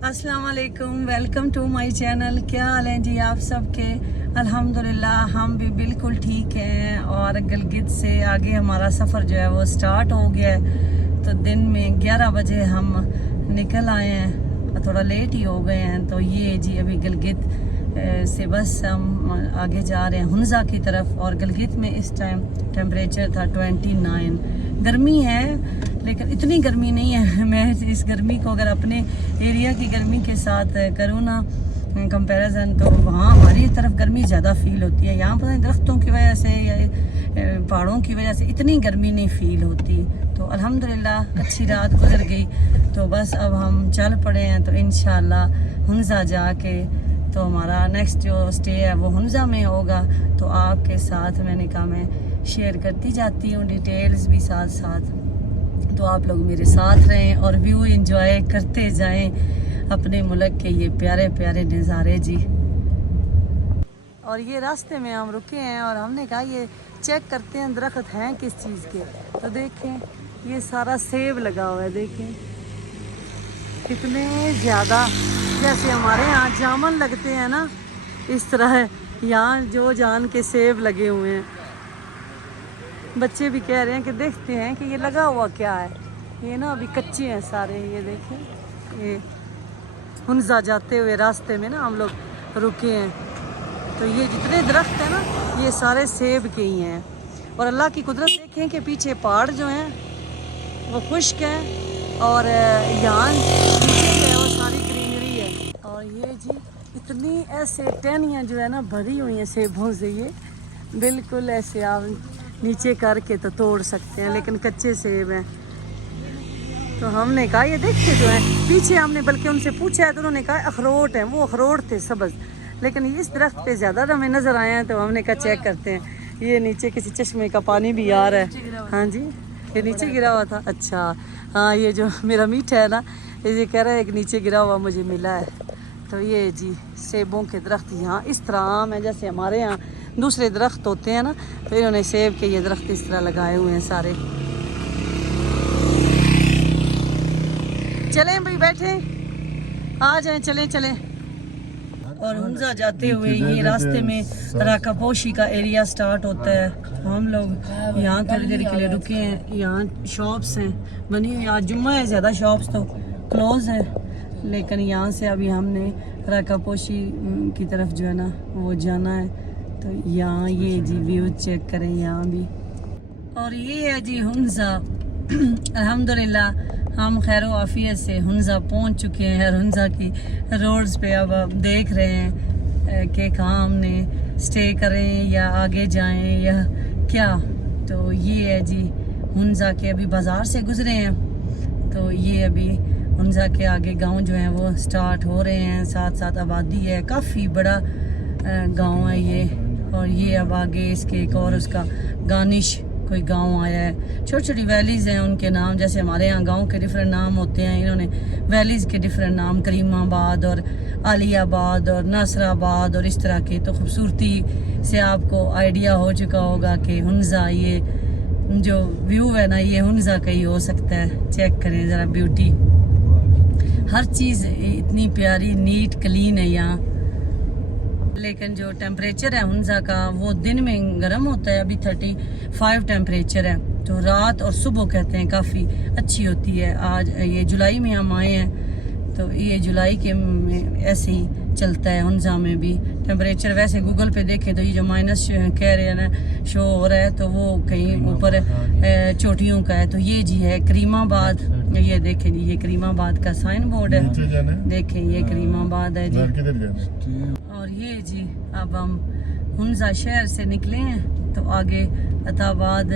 अस्सलाम वालेकुम, welcome to my channel. क्या हाल है जी आप सबके? अल्हम्दुलिल्लाह हम भी बिल्कुल ठीक हैं। और गिलगित से आगे हमारा सफ़र जो है वो स्टार्ट हो गया है। तो दिन में 11 बजे हम निकल आए हैं, थोड़ा लेट ही हो गए हैं। तो ये जी अभी गिलगित से बस हम आगे जा रहे हैं हुंजा की तरफ। और गिलगित में इस टाइम टेम्परेचर था 29। गर्मी है लेकिन इतनी गर्मी नहीं है। मैं इस गर्मी को अगर अपने एरिया की गर्मी के साथ करूँ ना कंपैरिजन, तो वहाँ हमारी तरफ गर्मी ज़्यादा फील होती है। यहाँ पर दरख्तों की वजह से या पहाड़ों की वजह से इतनी गर्मी नहीं फील होती। तो अल्हम्दुलिल्लाह अच्छी रात गुजर गई। तो बस अब हम चल पड़े हैं। तो इंशाल्लाह हुंजा जाके तो हमारा नेक्स्ट जो स्टे है वो हुंजा में होगा। तो आपके साथ मैंने कहा मैं शेयर करती जाती हूँ डिटेल्स भी साथ साथ। तो आप लोग मेरे साथ रहें और व्यू एंजॉय करते जाएं अपने मुल्क के ये प्यारे प्यारे नज़ारे जी। और ये रास्ते में हम रुके हैं और हमने कहा ये चेक करते हैं दरख्त हैं किस चीज़ के। तो देखें ये सारा सेब लगा हुआ है, देखें कितने ज़्यादा। जैसे हमारे यहाँ जामुन लगते हैं ना, इस तरह यहाँ जो जान के सेब लगे हुए हैं। बच्चे भी कह रहे हैं कि देखते हैं कि ये लगा हुआ क्या है। ये ना अभी कच्चे हैं सारे। ये देखें ये हुंजा जाते हुए रास्ते में ना हम लोग रुके हैं। तो ये जितने दरख्त हैं ना ये सारे सेब के ही हैं। और अल्लाह की कुदरत देखें कि पीछे पहाड़ जो हैं वो खुश्क हैं और यहाँ नीचे जो है वो सारी ग्रीनरी है। और ये जी इतनी ऐसे टहनियाँ जो है ना भरी हुई हैं सेबों से, ये बिल्कुल ऐसे आप नीचे करके तो तोड़ सकते हैं, लेकिन कच्चे सेब हैं। तो हमने कहा ये देखते जो है पीछे, हमने बल्कि उनसे पूछा है तो उन्होंने कहा अखरोट हैं। वो अखरोट थे सब्ज़, लेकिन इस दरख्त पे ज़्यादा हमें नज़र आए हैं। तो हमने कहा चेक करते हैं। ये नीचे किसी चश्मे का पानी भी आ रहा है। हाँ जी, ये नीचे गिरा हुआ था। अच्छा हाँ, ये जो मेरा मीठा है ना ये कह रहा है एक नीचे गिरा हुआ मुझे मिला है। तो ये जी सेबों के दरख्त यहाँ इस तरह आम है जैसे हमारे यहाँ दूसरे दरख्त होते हैं ना, तो इन्होंने सेब के ये दरख्त इस तरह लगाए हुए हैं सारे। चलें भाई, बैठे आ जाएं, चलें चलें। और हुंजा जाते हुए ये रास्ते में राकापोशी का एरिया स्टार्ट होता है। तो हम लोग यहाँ थोड़ी देर के लिए रुके हैं। यहाँ शॉप्स हैं बनी हुई। आज जुम्मा है, ज़्यादा शॉप्स तो क्लोज है, लेकिन यहाँ से अभी हमने राकापोशी की तरफ जो है ना वो जाना है। तो यहाँ ये जी व्यू चेक करें यहाँ भी। और ये है जी हुंजा। अल्हम्दुलिल्लाह हम खैर आफियत से हुंजा पहुँच चुके हैं। हुंजा की रोड्स पे अब आप देख रहे हैं कि कहाँ हमने स्टे करें या आगे जाएं या क्या। तो ये है जी हुंजा के, अभी बाज़ार से गुज़रे हैं। तो ये अभी हुंजा के आगे गांव जो हैं वो स्टार्ट हो रहे हैं। साथ साथ आबादी है, काफ़ी बड़ा गांव है ये। और ये अब आगे इसके एक और उसका गानिश कोई गांव आया है। छोटी छोटी वैलीज़ हैं, उनके नाम जैसे हमारे यहाँ गांव के डिफरेंट नाम होते हैं, इन्होंने वैलीज़ के डिफरेंट नाम, करीमाबाद और आलियाबाद और नासराबाद और इस तरह के। तो खूबसूरती से आपको आइडिया हो चुका होगा कि हुंजा ये जो व्यू है ना ये हुंजा का ही हो सकता है। चेक करें ज़रा ब्यूटी, हर चीज़ इतनी प्यारी नीट क्लीन है यहाँ। लेकिन जो टेम्परेचर है हुंजा का वो दिन में गर्म होता है, अभी 35 टेम्परेचर है। तो रात और सुबह कहते हैं काफ़ी अच्छी होती है। आज ये जुलाई में हम आए हैं, तो ये जुलाई के ऐसे ही चलता है हुंजा में भी टेम्परेचर। वैसे गूगल पे देखें तो ये जो माइनस कह रहे हैं ना शो हो रहा है, तो वो कहीं ऊपर चोटियों का है। तो ये जी है करीमाबाद। ये देखें जी ये करीमाबाद का साइन बोर्ड है, देखें ये करीमाबाद है जी। और ये जी अब हम हुंजा शहर से निकले हैं तो आगे अताबाद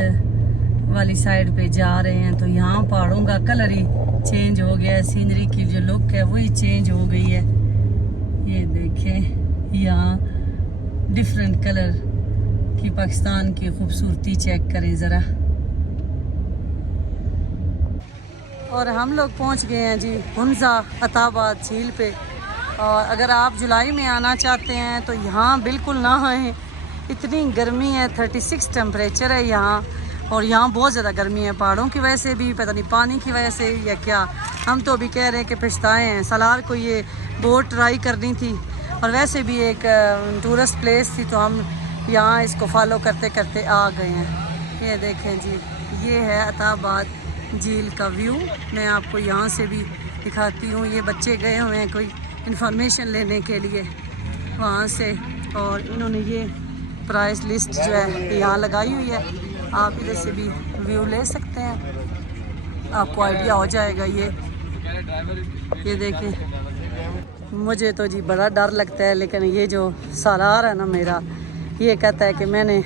वाली साइड पे जा रहे हैं। तो यहाँ पहाड़ों का कलर ही चेंज हो गया है, सीनरी की जो लुक है वही चेंज हो गई है। ये देखें यहाँ डिफरेंट कलर की पाकिस्तान की खूबसूरती चेक करें ज़रा। और हम लोग पहुँच गए हैं जी हुंजा अताबाद झील पे। और अगर आप जुलाई में आना चाहते हैं तो यहाँ बिल्कुल ना आएँ, इतनी गर्मी है। 36 टेम्परेचर है यहाँ। और यहाँ बहुत ज़्यादा गर्मी है, पहाड़ों की वजह से भी, पता नहीं पानी की वजह से या क्या। हम तो अभी कह रहे हैं कि पछताए हैं। सालार को ये बोट ट्राई करनी थी और वैसे भी एक टूरिस्ट प्लेस थी, तो हम यहाँ इसको फॉलो करते करते आ गए हैं। ये देखें जी, ये है अताबाद झील का व्यू। मैं आपको यहाँ से भी दिखाती हूँ। ये बच्चे गए हुए हैं कोई इन्फॉर्मेशन लेने के लिए वहाँ से, और इन्होंने ये प्राइस लिस्ट जो है यहाँ लगाई हुई है। आप इधर से भी व्यू ले सकते हैं, आपको आइडिया हो जाएगा। ये देखें, मुझे तो जी बड़ा डर लगता है, लेकिन ये जो सालार है ना मेरा, ये कहता है कि मैंने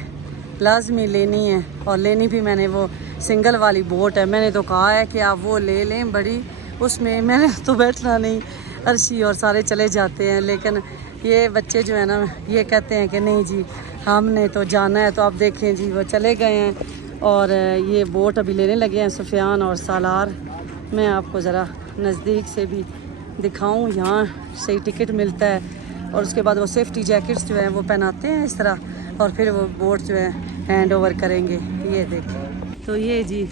लाजमी लेनी है, और लेनी भी मैंने वो सिंगल वाली बोट है। मैंने तो कहा है कि आप वो ले लें बड़ी, उसमें मैंने तो बैठना नहीं, अर्शी और सारे चले जाते हैं। लेकिन ये बच्चे जो है ना, ये कहते हैं कि नहीं जी हमने तो जाना है। तो आप देखें जी, वो चले गए हैं और ये बोट अभी लेने लगे हैं सुफियान और सालार। मैं आपको ज़रा नज़दीक से भी दिखाऊं। यहाँ सही टिकट मिलता है और उसके बाद वो सेफ्टी जैकेट्स जो हैं वो पहनाते हैं इस तरह, और फिर वो बोट जो है हैंड ओवर करेंगे। ये देखें, तो ये जी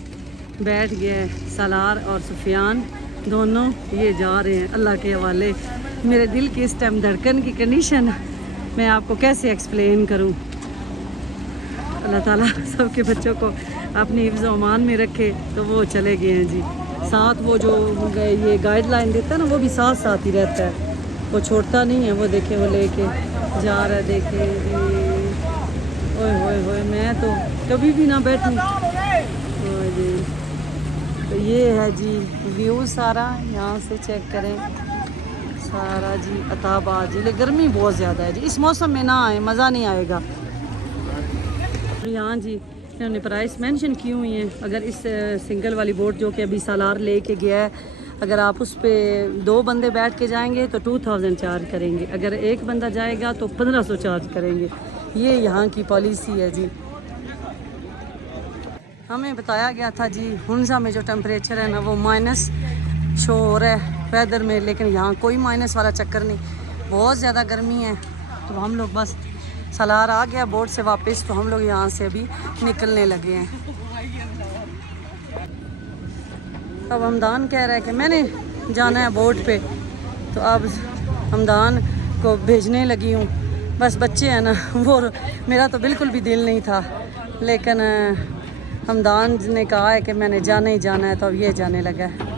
बैठ गए सालार और सुफियान दोनों, ये जा रहे हैं अल्लाह के हवाले। मेरे दिल की इस टाइम धड़कन की कंडीशन मैं आपको कैसे एक्सप्लेन करूं। अल्लाह ताला सबके बच्चों को अपनी हिफ्ज़ अमान में रखे। तो वो चले गए हैं जी साथ, वो जो ये गाइडलाइन देता है ना, वो भी साथ साथ ही रहता है, वो छोड़ता नहीं है। वो देखे वो लेके जा रहा है, देखे जी। ओए होए होए, मैं तो कभी भी ना बैठूं। जी, तो ये है जी व्यू सारा, यहाँ से चेक करें सारा जी अताबाद झील। गर्मी बहुत ज़्यादा है जी, इस मौसम में ना आए, मज़ा नहीं आएगा। यहाँ जी इन्होंने प्राइस मेंशन की हुई हैं। अगर इस सिंगल वाली बोट जो कि अभी सालार लेके गया है, अगर आप उस पर 2 बंदे बैठ के जाएंगे तो 2000 चार्ज करेंगे, अगर एक बंदा जाएगा तो 1500 चार्ज करेंगे। ये यहाँ की पॉलिसी है जी। हमें बताया गया था जी हुंजा में जो टेम्परेचर है ना, वो माइनस शो हो रहा है वेदर में, लेकिन यहाँ कोई माइनस वाला चक्कर नहीं, बहुत ज़्यादा गर्मी है। तो हम लोग बस सालार आ गया बोट से वापस, तो हम लोग यहाँ से अभी निकलने लगे हैं। अब हमदान कह रहा है कि मैंने जाना है बोट पे, तो अब हमदान को भेजने लगी हूँ। बस बच्चे हैं ना, वो मेरा तो बिल्कुल भी दिल नहीं था, लेकिन हमदान ने कहा है कि मैंने जाना ही जाना है, तो अब ये जाने लगा है।